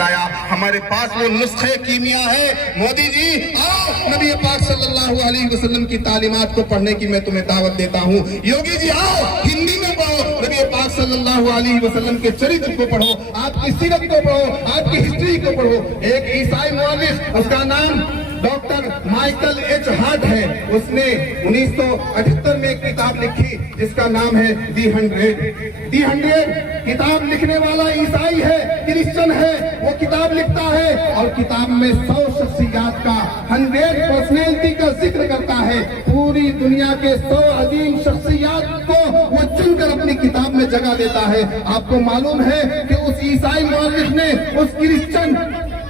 بنایا. ہمارے پاس وہ نسخے کیمیا ہے. مودی جی آؤ نبی پاک صلی اللہ علیہ وسلم کی تعلیمات کو پڑھنے کی میں تمہیں دعوت دیتا ہوں. یوگی جی آؤ ہندی میں پڑھو, نبی پاک صلی اللہ علیہ وسلم کے چرتر کو پڑھو, آپ کی سیرت کو پڑھو, آپ کی ہسٹری کو پڑھو. ایک عیسائی مورخ, اس کا نام ڈاکٹر مائیکل ایچ ہارٹ ہے, اس نے 1978 میں ایک کتاب لکھی جس کا نام ہے دی 100. کتاب لکھنے والا عیسائی ہے, کرسچن ہے, وہ کتاب لکھتا ہے اور کتاب میں 100 شخصیات کا 100 پرسنالٹی کا ذکر کرتا ہے. پوری دنیا کے 100 عظیم شخصیات کو وہ چن کر اپنی کتاب میں جگہ دیتا ہے. آپ کو معلوم ہے کہ اس عیسائی مورخ نے, اس کرسچن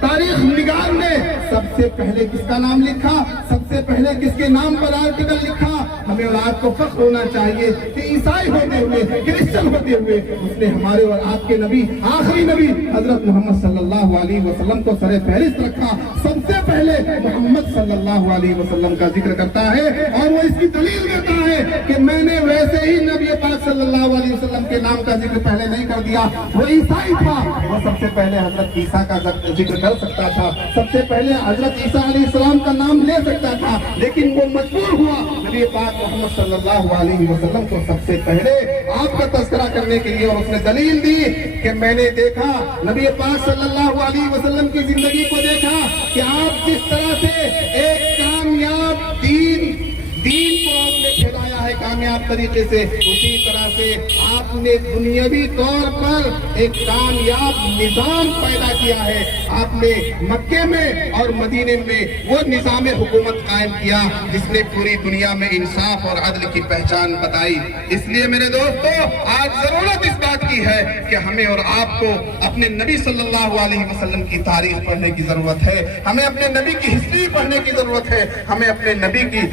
تاریخ نگار نے سب سے پہلے کس کا نام لکھا, سب سے پہلے کس کے نام پر آرٹیکل لکھا؟ ہمیں اور آپ کو فخر ہونا چاہیے کہ عیسائی ہوتے ہوئے, کرسچن ہوتے ہوئے اس نے ہمارے اور آپ کے نبی, آخری نبی حضرت محمد صلی اللہ علیہ وسلم کو سر فہرست رکھا. سب سے پہلے محمد صلی اللہ علیہ وسلم کا ذکر کرتا ہے اور وہ اس کی دلیل دیتا ہے کہ میں نے ویسے ہی نبی پاک صلی اللہ علیہ وسلم کے نام کا ذکر پہلے نہیں کر دیا. وہ عیسائی تھا, وہ سب سے پہلے حضرت عیسیٰ کا ذکر کر سکتا تھا, سب سے پہلے حضرت عیسیٰ علیہ السلام کا نام لے سکتا تھا, لیکن وہ مجبور ہوا نبی پاک محمد صلی اللہ علیہ وسلم کو سب سے پہلے آپ کا تذکرہ کرنے کے لیے. اور اس نے دلیل دی کہ میں نے دیکھا نبی پاک صلی اللہ علیہ وسلم کی زندگی کو دیکھا کہ آپ جس طرح سے ایک کامیاب دین کو آپ نے پھیلایا ہے کامیاب طریقے سے, اسی طرح سے آپ نے دنیاوی طور پر ایک کامیاب نظام پیدا کیا ہے. آپ نے مکے میں اور مدینے میں وہ نظام حکومت قائم کیا جس نے پوری دنیا میں انصاف اور عدل کی پہچان بتائی. اس لیے میرے دوستو آج ضرورت اس بات کی ہے کہ ہمیں اور آپ کو اپنے نبی صلی اللہ علیہ وسلم کی تاریخ پڑھنے کی ضرورت ہے, ہمیں اپنے نبی کی ہسٹری پڑھنے کی ضرورت ہے, ہمیں اپنے نبی کی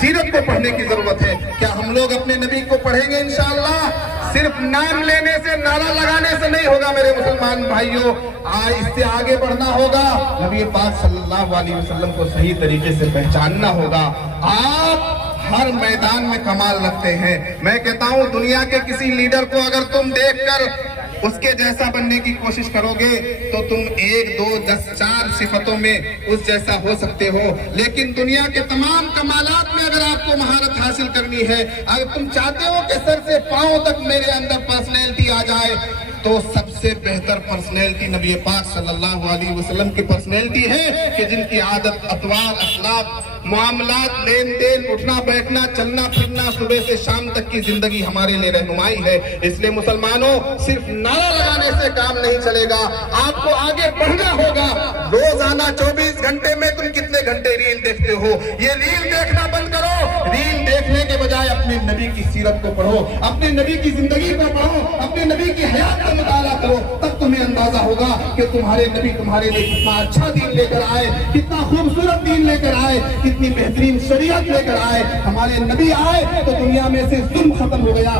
سیرت کو پڑھنے کی ضرورت ہے. کیا ہم لوگ اپنے نبی کو پڑھیں گے انشاءاللہ؟ صرف نام لینے سے, نعرہ لگانے سے نہیں ہوگا میرے مسلمان بھائیوں, اس سے آگے بڑھنا ہوگا. نبی پاک صلی اللہ علیہ وسلم کو صحیح طریقے سے پہچاننا ہوگا. آپ ہر میدان میں کمال رکھتے ہیں. میں کہتا ہوں دنیا کے کسی لیڈر کو اگر تم دیکھ کر اس کے جیسا بننے کی کوشش کرو گے تو تم 1 2 10 4 صفتوں میں اس جیسا ہو سکتے ہو, لیکن دنیا کے تمام کمالات میں اگر آپ کو مہارت حاصل کرنی ہے, اگر تم چاہتے ہو کہ سر سے پاؤں تک میرے اندر پرسنالٹی آ جائے, تو سب سے بہتر پرسنالٹی نبی پاک صلی اللہ علیہ وسلم کی پرسنالٹی ہے کہ جن کی عادت, اطوار, اخلاق, معاملات, لین دین, اٹھنا بیٹھنا, چلنا پھرنا, صبح سے شام تک کی زندگی ہمارے لیے رہنمائی ہے. اس لیے مسلمانوں صرف نعرہ لگانے سے کام نہیں چلے گا, آپ کو آگے بڑھنا ہوگا. روزانہ 24 گھنٹے میں تم کتنے گھنٹے ریل دیکھتے ہو؟ یہ ریل دیکھنا بند کرو. ریل دیکھنے کے بجائے اپنے نبی کی سیرت کو پڑھو, اپنے نبی کی زندگی کو پڑھو, اپنے نبی کی حیات کا مطالعہ کرو. تب تمہیں اندازہ ہوگا کہ تمہارے نبی تمہارے لیے کتنا اچھا دین لے کر آئے, کتنا خوبصورت دین لے کر آئے, کتنی بہترین شریعت لے کر آئے. ہمارے نبی آئے تو دنیا میں سے ظلم ختم ہو گیا,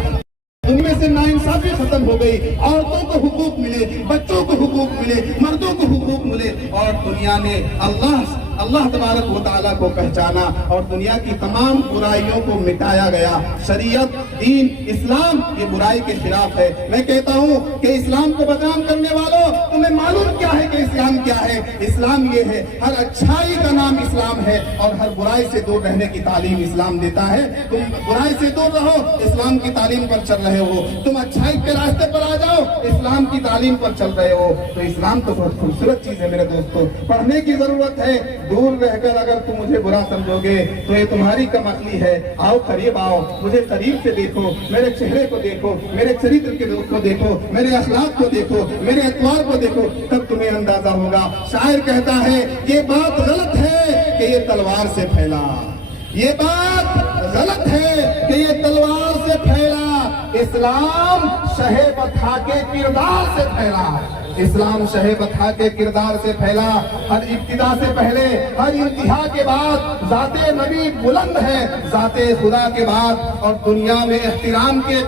ان میں سے ناانصافی ختم ہو گئی, عورتوں کو حقوق ملے, بچوں کو حقوق ملے, مردوں کو حقوق ملے, اور دنیا نے اللہ تبارک و تعالیٰ کو پہچانا اور دنیا کی تمام برائیوں کو مٹایا گیا. شریعت, دین, اسلام یہ برائی کے خلاف ہے. میں کہتا ہوں کہ اسلام کو بدنام کرنے والوں, تمہیں معلوم کیا ہے کہ اسلام کیا ہے؟ اسلام یہ ہے, ہر اچھائی کا نام اسلام ہے اور ہر برائی سے دور رہنے کی تعلیم اسلام دیتا ہے. تم برائی سے دور رہو, اسلام کی تعلیم پر چل رہے ہو. تم اچھائی کے راستے پر آ جاؤ, اسلام کی تعلیم پر چل رہے ہو. تو اسلام تو بہت خوبصورت چیز ہے میرے دوستو, پڑھنے کی ضرورت ہے. دور رہ کر اگر تم مجھے برا سمجھو گے تو یہ تمہاری کم عقلی ہے. آؤ قریب آؤ, مجھے قریب سے دیکھو, میرے چہرے کو دیکھو, میرے چریتر کو دیکھو, میرے اخلاق کو دیکھو, میرے اطوار کو دیکھو, تب تمہیں اندازہ ہوگا. شاعر کہتا ہے یہ بات غلط ہے کہ یہ تلوار سے پھیلا, یہ بات غلط ہے کہ یہ تلوار سے پھیلا. اسلام شہ بتھا کے کردار سے پھیلا, اسلام شہ بتھا کے کردار سے پھیلا. ہر ابتدا سے پہلے, ہر انتہا کے بعد ذات نبی بلند ہے, ذات خدا کے بعد. اور دنیا میں احترام کے